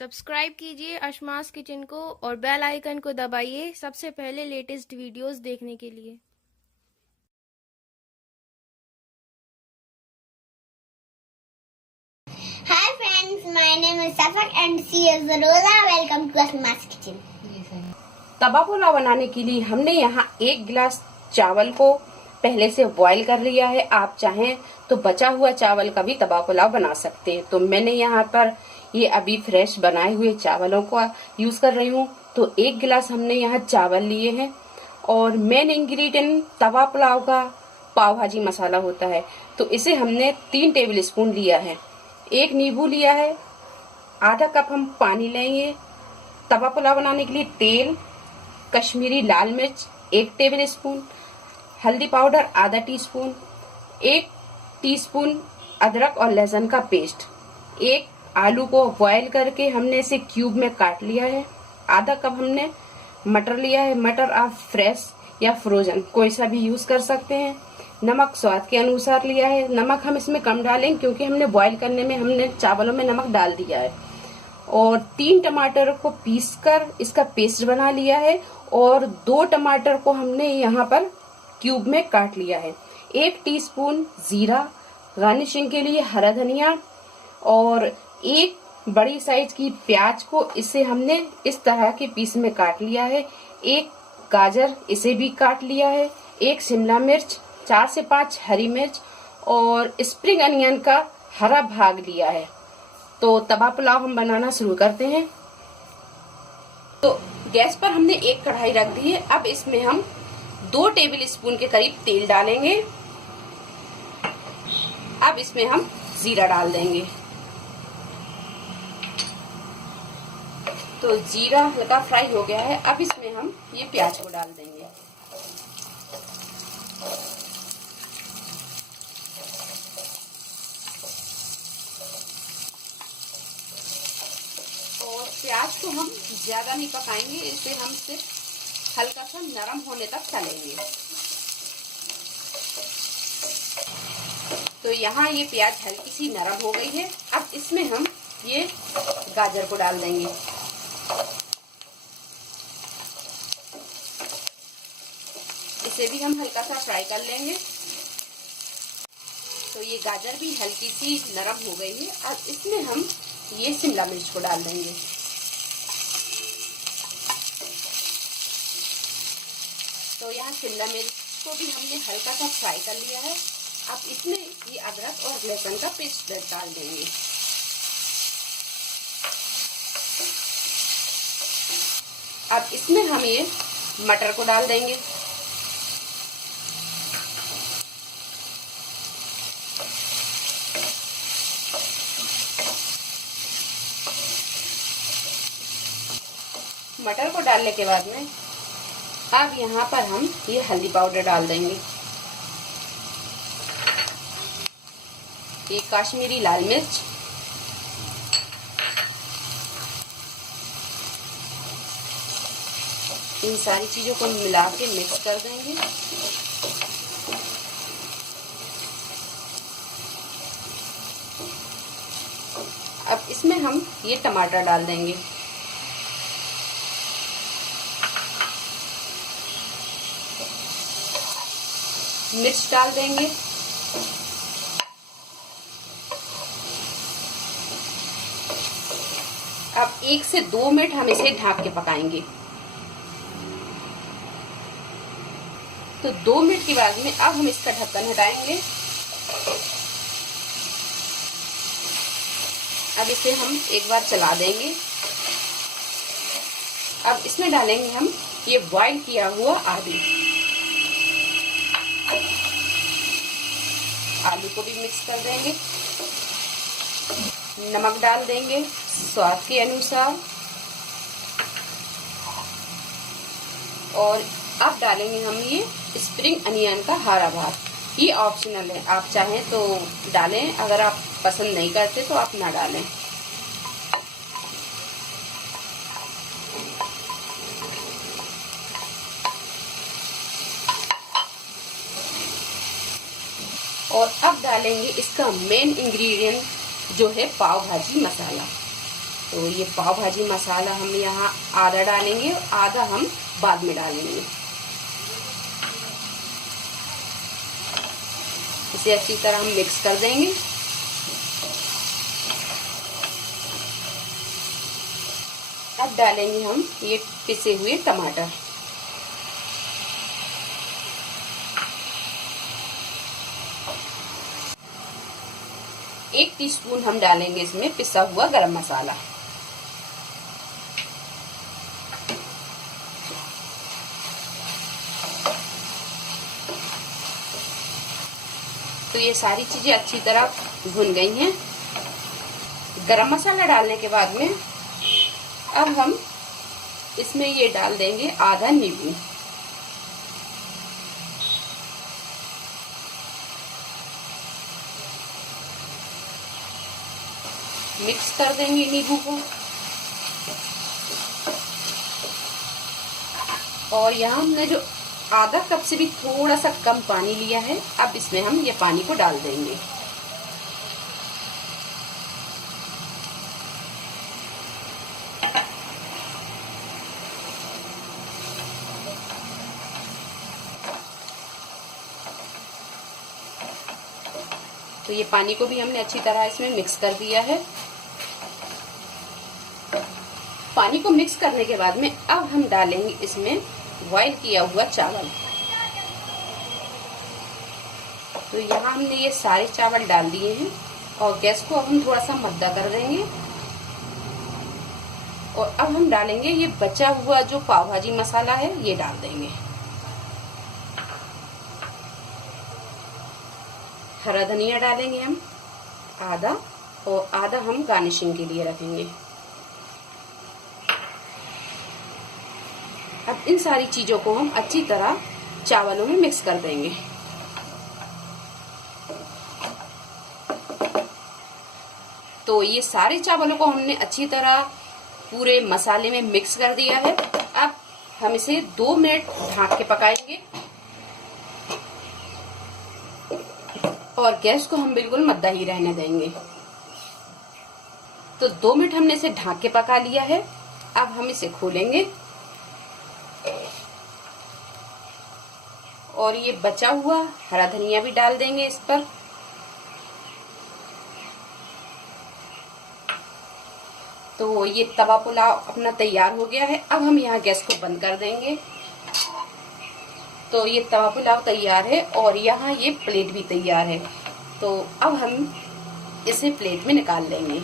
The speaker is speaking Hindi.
सब्सक्राइब कीजिए अशमास किचन को और बेल आइकन को दबाइए सबसे पहले लेटेस्ट वीडियोस देखने के लिए। Hi friends, my name is Safak and she is Rosa. Welcome to Ashma's Kitchen. तवा पुलाव बनाने के लिए हमने यहाँ 1 गिलास चावल को पहले से बॉईल कर लिया है। आप चाहें तो बचा हुआ चावल का भी तवा पुलाव बना सकते हैं। तो मैंने यहाँ पर ये अभी फ्रेश बनाए हुए चावलों को यूज कर रही हूँ। तो 1 गिलास हमने यहाँ चावल लिए हैं और मेन इंग्रेडिएंट तवा पुलाव का पाव भाजी मसाला होता है। तो इसे हमने 3 टेबल स्पून लिया है। 1 नींबू लिया है। आधा कप हम पानी लेंगे। तवा पुलाव बनाने के लिए तेल, कश्मीरी लाल मिर्च 1 टेबल स्पून, हल्दी पाउडर आधा टीस्पून, 1 टीस्पून अदरक और लहसुन का पेस्ट, 1 आलू को बॉयल करके हमने इसे क्यूब में काट लिया है। आधा कप हमने मटर लिया है। मटर आप फ्रेश या फ्रोजन कोई सा भी यूज कर सकते हैं। नमक स्वाद के अनुसार लिया है। नमक हम इसमें कम डालेंगे क्योंकि हमने बॉईल करने में हमने चावलों में नमक डाल दिया है। और 3 टमाटर को पीसकर इसका पेस्ट बना लिया है और 2 टमाटर को हमने यहाँ पर क्यूब में काट लिया है। 1 टीस्पून जीरा, गार्निशिंग के लिए हरा धनिया और 1 बड़ी साइज की प्याज को इसे हमने इस तरह के पीस में काट लिया है। 1 गाजर इसे भी काट लिया है। 1 शिमला मिर्च, 4 से 5 हरी मिर्च और स्प्रिंग अनियन का हरा भाग लिया है। तो तवा पुलाव हम बनाना शुरू करते हैं। तो गैस पर हमने 1 कढ़ाई रख दी है। अब इसमें हम 2 टेबल स्पून के करीब तेल डालेंगे। अब इसमें हम जीरा डाल देंगे। तो जीरा हल्का फ्राई हो गया है। अब इसमें हम ये प्याज को डाल देंगे। और प्याज को हम ज्यादा नहीं पकाएंगे, इसे हम सिर्फ हल्का सा नरम होने तक तलेंगे। तो यहाँ ये प्याज हल्की सी नरम हो गई है। अब इसमें हम ये गाजर को डाल देंगे। इसे भी हम हल्का सा फ्राई कर लेंगे। तो ये गाजर भी हल्की सी नरम हो गई है। अब इसमें हम ये शिमला मिर्च को डाल देंगे। तो यहाँ शिमला मिर्च को भी हमने हल्का सा फ्राई कर लिया है। अब इसमें ये अदरक और लहसुन का पेस्ट डाल देंगे। अब इसमें हम ये मटर को डाल देंगे। मटर को डालने के बाद में अब यहाँ पर हम ये हल्दी पाउडर डाल देंगे। ये कश्मीरी लाल मिर्च, इन सारी चीजों को मिला के मिक्स कर देंगे। अब इसमें हम ये टमाटर डाल देंगे। मिर्च डाल देंगे। अब 1 से 2 मिनट हम इसे ढक के पकाएंगे। तो 2 मिनट के बाद में अब हम इसका ढक्कन हटाएंगे। अब इसे हम एक बार चला देंगे। अब इसमें डालेंगे हम ये बॉईल किया हुआ आलू को भी मिक्स कर देंगे। नमक डाल देंगे स्वाद के अनुसार और अब डालेंगे हम ये स्प्रिंग अनियन का हरा भाग। ये ऑप्शनल है, आप चाहें तो डालें, अगर आप पसंद नहीं करते तो आप ना डालें। और अब डालेंगे इसका मेन इंग्रेडिएंट जो है पाव भाजी मसाला। तो ये पाव भाजी मसाला हम यहाँ आधा डालेंगे और आधा हम बाद में डालेंगे। इसे अच्छी तरह हम मिक्स कर देंगे। अब डालेंगे हम ये पिसे हुए टमाटर। एक टीस्पून हम डालेंगे इसमें पिसा हुआ गरम मसाला। तो ये सारी चीजें अच्छी तरह भुन गई हैं। गरम मसाला डालने के बाद में अब हम इसमें ये डाल देंगे आधा नींबू। मिक्स कर देंगे नींबू को। और यहाँ हमने जो आधा कप से भी थोड़ा सा कम पानी लिया है, अब इसमें हम ये पानी को डाल देंगे। तो ये पानी को भी हमने अच्छी तरह इसमें मिक्स कर दिया है। पानी को मिक्स करने के बाद में अब हम डालेंगे इसमें बॉईल किया हुआ चावल। तो यहाँ हमने ये सारे चावल डाल दिए हैं और गैस को अब हम थोड़ा सा मद्दा कर देंगे। और अब हम डालेंगे ये बचा हुआ जो पाव भाजी मसाला है, ये डाल देंगे। हरा धनिया डालेंगे हम आधा, और आधा हम गार्निशिंग के लिए रखेंगे। अब इन सारी चीजों को हम अच्छी तरह चावलों में मिक्स कर देंगे। तो ये सारे चावलों को हमने अच्छी तरह पूरे मसाले में मिक्स कर दिया है। अब हम इसे 2 मिनट ढक के पकाएंगे और गैस को हम बिल्कुल मद्दा ही रहने देंगे। तो 2 मिनट हमने इसे ढक के पका लिया है। अब हम इसे खोलेंगे और ये बचा हुआ हरा धनिया भी डाल देंगे इस पर। तो ये तवा पुलाव अपना तैयार हो गया है। अब हम यहाँ गैस को बंद कर देंगे। तो ये तवा पुलाव तैयार है और यहाँ ये प्लेट भी तैयार है। तो अब हम इसे प्लेट में निकाल लेंगे।